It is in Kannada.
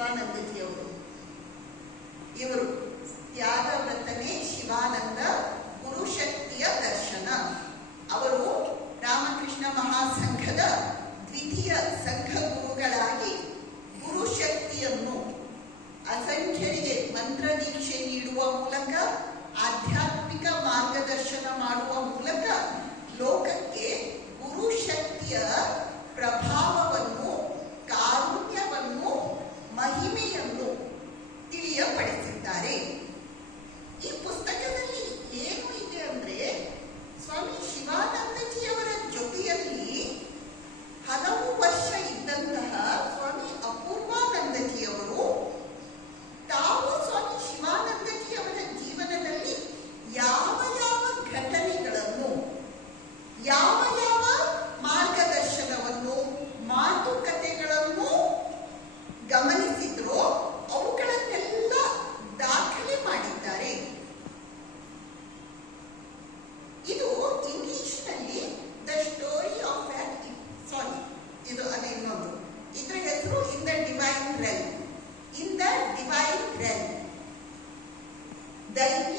ಶಿವಾನಂದಜಿಯವರು. ಇವರು ತ್ಯಾಗವ್ರತನೇ ಶಿವಾನಂದ ಗುರುಶಕ್ತಿಯ ದರ್ಶನ. ಅವರು ರಾಮಕೃಷ್ಣ ಮಹಾಸಂಘದ ದ್ವಿತೀಯ ಸಂಘ ಗುರುಗಳಾಗಿ ಗುರುಶಕ್ತಿಯನ್ನು ಅಸಂಖ್ಯರಿಗೆ ಮಂತ್ರ ದೀಕ್ಷೆ ನೀಡುವ ಮೂಲಕ, ಆಧ್ಯಾತ್ಮಿಕ ಮಾರ್ಗದರ್ಶನ ಮಾಡುವ ಮೂಲಕ ಲೋಕಕ್ಕೆ ಗುರುಶಕ್ತಿಯ ಪ್ರಭಾವವನ್ನು, ಕಾರುಣ್ಯವನ್ನು, ಮಹಿಮೆಯನ್ನು ತಿಳಿಯಪಡಿಸಿದ್ದಾರೆ. ಈ ಪುಸ್ತಕದಲ್ಲಿ ಏನು ಇದೆ ಅಂದ್ರೆ, ಸ್ವಾಮಿ ಶಿವಾನಂದಜಿಯವರ ಜೊತೆಯಲ್ಲಿ ಹಲವು ವರ್ಷ ಇದ್ದಂತಹ ಸ್ವಾಮಿ ಅಪೂರ್ವಾನಂದಜಿಯವರು ತಾವು ಸ್ವಾಮಿ ಶಿವಾನಂದಜಿಯವರ ಜೀವನದಲ್ಲಿ ಯಾವ ಯಾವ ಘಟನೆಗಳನ್ನು, ಯಾವ ಯಾವ ಮಾರ್ಗದರ್ಶನವನ್ನು, ಮಾತುಕತೆಗಳನ್ನು ಗಮನಿಸಿದ್ರೋ ಅವುಗಳನ್ನೆಲ್ಲ ದಾಖಲೆ ಮಾಡಿದ್ದಾರೆ. ಇದು ಇಂಗ್ಲಿಷ್ನಲ್ಲಿ ದ ಸ್ಟೋರಿ ಆಫ್ ಇದು ಅದೇ ಇನ್ನೊಂದು, ಇದರ ಹೆಸರು in the divine realm. In the divine realm, ದೈವ